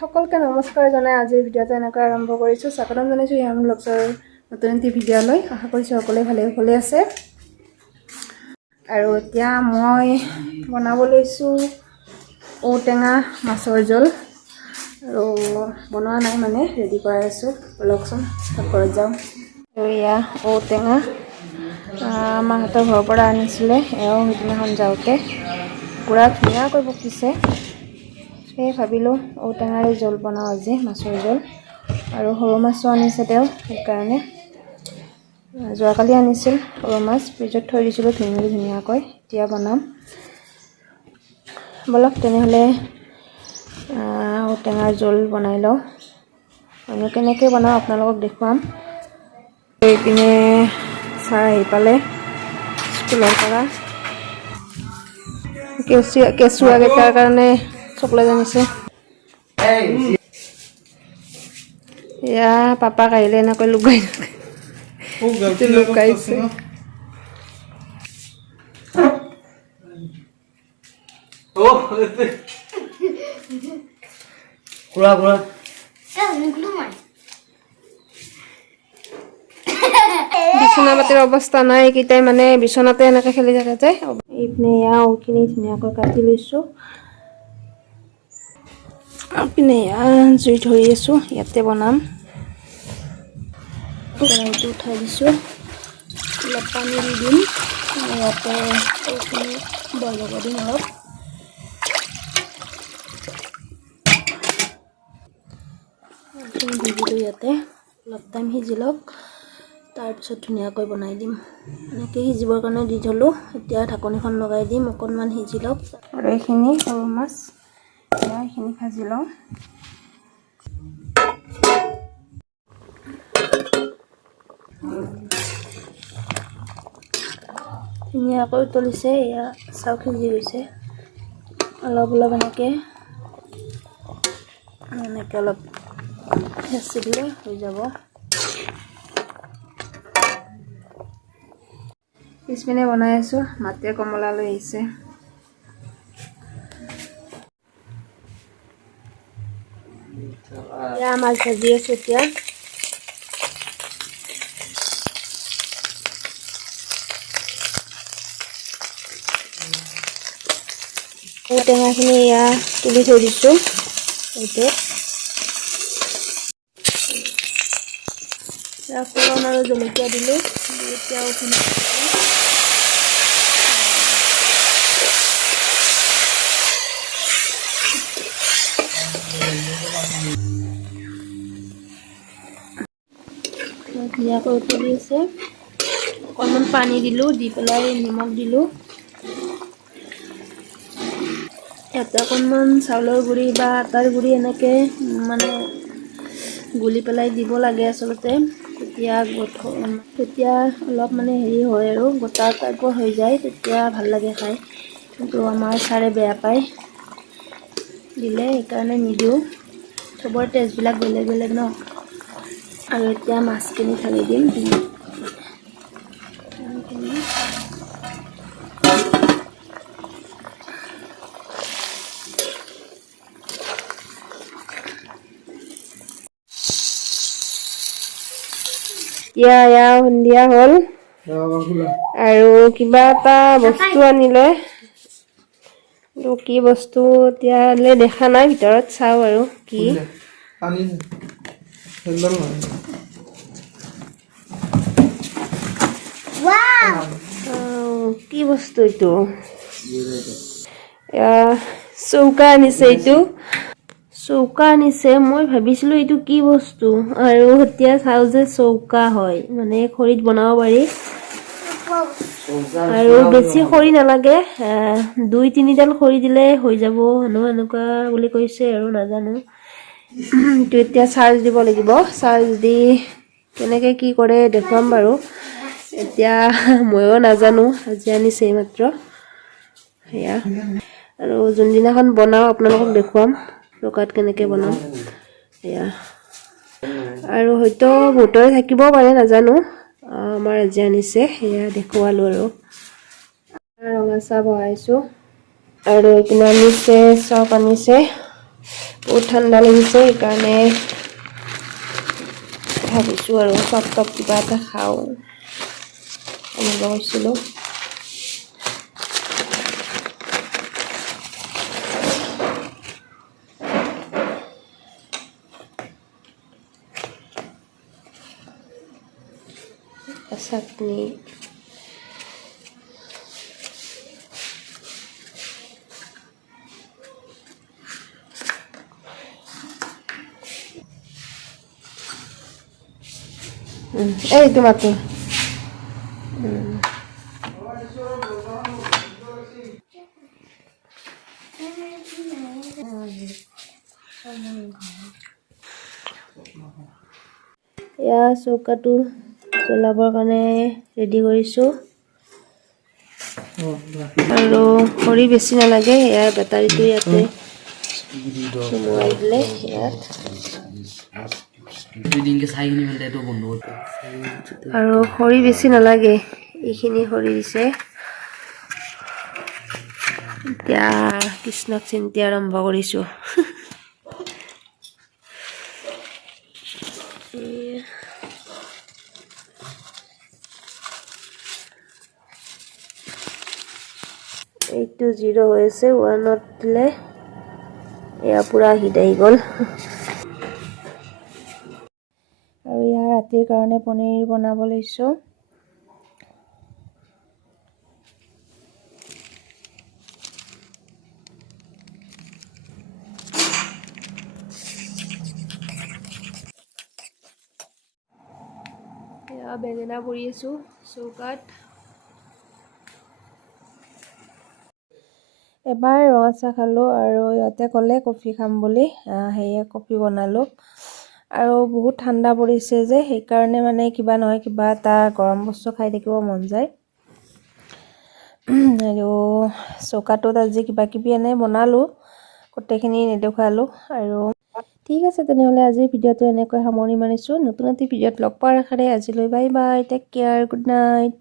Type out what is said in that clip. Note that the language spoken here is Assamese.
সকলকে নমস্কাৰ জনাই আজিৰ ভিডিঅ'টো এনেকৈ আৰম্ভ কৰিছোঁ। স্বাগতম জনাইছোঁ ইয়াম ব্লগছৰ নতুন এটি ভিডিঅ'লৈ। আশা কৰিছোঁ সকলোৱে ভালে আছে। আৰু এতিয়া মই বনাব লৈছোঁ ঔটেঙা মাছৰ জোল। আৰু বনোৱা নাই মানে ৰেডি কৰাই আছোঁ। বলকচোন ঘৰত যাওঁ। আৰু এয়া ঔটেঙা মাহঁতৰ ঘৰৰ পৰা আনিছিলে। এওঁ সিদিনাখন যাওঁতে পুৰা ধুনীয়াকৈ পকিছে। সেই ভাবিলোঁ ঔটেঙাৰে জোল বনাওঁ আজি, মাছৰ জোল। আৰু সৰু মাছো আনিছে তেওঁ, সেইকাৰণে যোৱাকালি আনিছিল সৰু মাছ, ফ্ৰিজত থৈ দিছিলোঁ ধুনীয়াকৈ। এতিয়া বনাম। বলক তেনেহ'লে ঔটেঙাৰ জোল বনাই লওঁ। আমি কেনেকৈ বনাওঁ আপোনালোকক দেখুৱাম। এইপিনে চাহ আহি পালে স্কুলৰ পৰা। কেঁচুৱাকেইটাৰ কাৰণে চকলেট আনিছে। এয়া পাপাক আহিলে এনেকৈ লুকাইছে। বিছনা পাতিৰ অৱস্থা নাই, এইকেইটাই মানে বিছনাতে এনেকৈ খেলি থাকে যে। এইপিনে এয়া ঔখিনি ধুনীয়াকৈ কাটি লৈছোঁ। পিনে জুই ধৰি আছোঁ, ইয়াতে বনাম। কেৰাহীটো উঠাই দিছোঁ, অলপ পানী দি দিম। ইয়াতে এইখিনি বইল হ'ব দিম অলপ। দি দিলোঁ ইয়াতে, অলপ টাইম সিজি লওক, তাৰপিছত ধুনীয়াকৈ বনাই দিম। এনেকৈ সিজিবৰ কাৰণে দি থলোঁ। এতিয়া ঢাকনিখন লগাই দিম, অকণমান সিজি লওক। আৰু এইখিনি সৰু মাছ, এইখিনি ভাজি লওঁ। ধুনীয়াকৈ উতলিছে, এয়া চাউল সিজি গৈছে। অলপ এনেকৈ অলপ হেঁচি দিলে হৈ যাব। পিছপিনে বনাই আছোঁ, মাতে কমলা লৈ আহিছে। এয়া মাছ ভাজি আছোঁ এতিয়া। ঔটেঙাখিনি এয়া তুলি থৈ দিছোঁ। ফোৰণ আৰু জলকীয়া দিলোঁ। এতিয়া ঔখিনি ধুনীয়াকৈ উতলি আছে। অকণমান পানী দিলোঁ, দি পেলাই নিমখ দিলোঁ। ইয়াতে অকণমান চাউলৰ গুড়ি বা আটাৰ গুড়ি এনেকৈ মানে গুলি পেলাই দিব লাগে আচলতে। তেতিয়া অলপ মানে হেৰি হয় আৰু গোটা টাইপৰ হৈ যায়, তেতিয়া ভাল লাগে খাই। কিন্তু আমাৰ ছাৰে বেয়া পায় দিলে, সেইকাৰণে নিদিওঁ। চবৰে টেষ্টবিলাক বেলেগ ন। আৰু এতিয়া মাছখিনি ঢালি দিম। এয়া সন্ধিয়া হ'ল আৰু কিবা এটা বস্তু আনিলে। কি বস্তু এতিয়ালৈ দেখা নাই, ভিতৰত চাওঁ আৰু কি। কি বস্তু এইটো? চৌকা আনিছে এইটো। চৌকা আনিছে, মই ভাবিছিলোঁ এইটো কি বস্তু, আৰু এতিয়া চাওঁ যে চৌকা হয়, মানে খৰিত বনাব পাৰি। আৰু বেছি খৰি নালাগে, 2-3ডাল খৰি দিলে হৈ যাব এনেকুৱা বুলি কৈছে আৰু নাজানো। এতিয়া চাৰ্জ দিব লাগিব। চাৰ্জ দি কেনেকৈ কি কৰে দেখুৱাম বাৰু। এতিয়া ময়ো নাজানো, আজি আনিছে এইমাত্ৰ। সেয়া আৰু যোনদিনাখন বনাওঁ আপোনালোকক দেখুৱাম চৌকাত কেনেকৈ বনাম। সেয়া আৰু হয়তো বহুতৰে থাকিবও পাৰে, নাজানো। আমাৰ আজি আনিছে, সেয়া দেখুৱালোঁ আৰু। ৰঙা চাহ বহাইছোঁ আৰু এইপিনে আনিছে চপ আনিছে। বহুত ঠাণ্ডা লাগিছে সেইকাৰণে ভাবিছোঁ আৰু চপ কিবা এটা খাওঁ আনিব গৈছিলোঁ। চাটনি এইটো মাতো এয়া চৌকাটো জ্বলাবৰ কাৰণে ৰেডি কৰিছোঁ আৰু খৰি বেছি নালাগে। এয়া বেটাৰীটো ইয়াতে সোমোৱাই দিলে ইয়াত আৰু খৰি বেছি নালাগে, এইখিনি খৰি দিছে। এতিয়া কৃষ্ণক চিন্তি আৰম্ভ কৰিছোঁ। এইটো 0 হৈ আছে, 1ত দিলে এয়া পুৰা হিট আহি গ'ল। আৰু ইয়াৰ ৰাতিৰ কাৰণে পনীৰ বনাব লৈছোঁ। এয়া বেঙেনা পুৰি আছোঁ চৌকাত। এবাৰ ৰঙা চাহ খালোঁ আৰু ইহঁতে ক'লে কফি খাম বুলি, সেয়ে কফি বনালোঁ। আৰু বহুত ঠাণ্ডা পৰিছে যে সেইকাৰণে মানে কিবা নহয় কিবা এটা গৰম বস্তু খাই থাকিব মন যায়। আৰু চৌকাটোত আজি কিবা কিবি এনে বনালোঁ, গোটেইখিনি নেদেখুৱালোঁ। আৰু ঠিক আছে তেনেহ'লে আজিৰ ভিডিঅ'টো এনেকৈ সামৰণি মাৰিছোঁ। নতুন এটি ভিডিঅ'ত লগ পোৱাৰ আশাৰে আজিলৈ bye bye, take care, good night.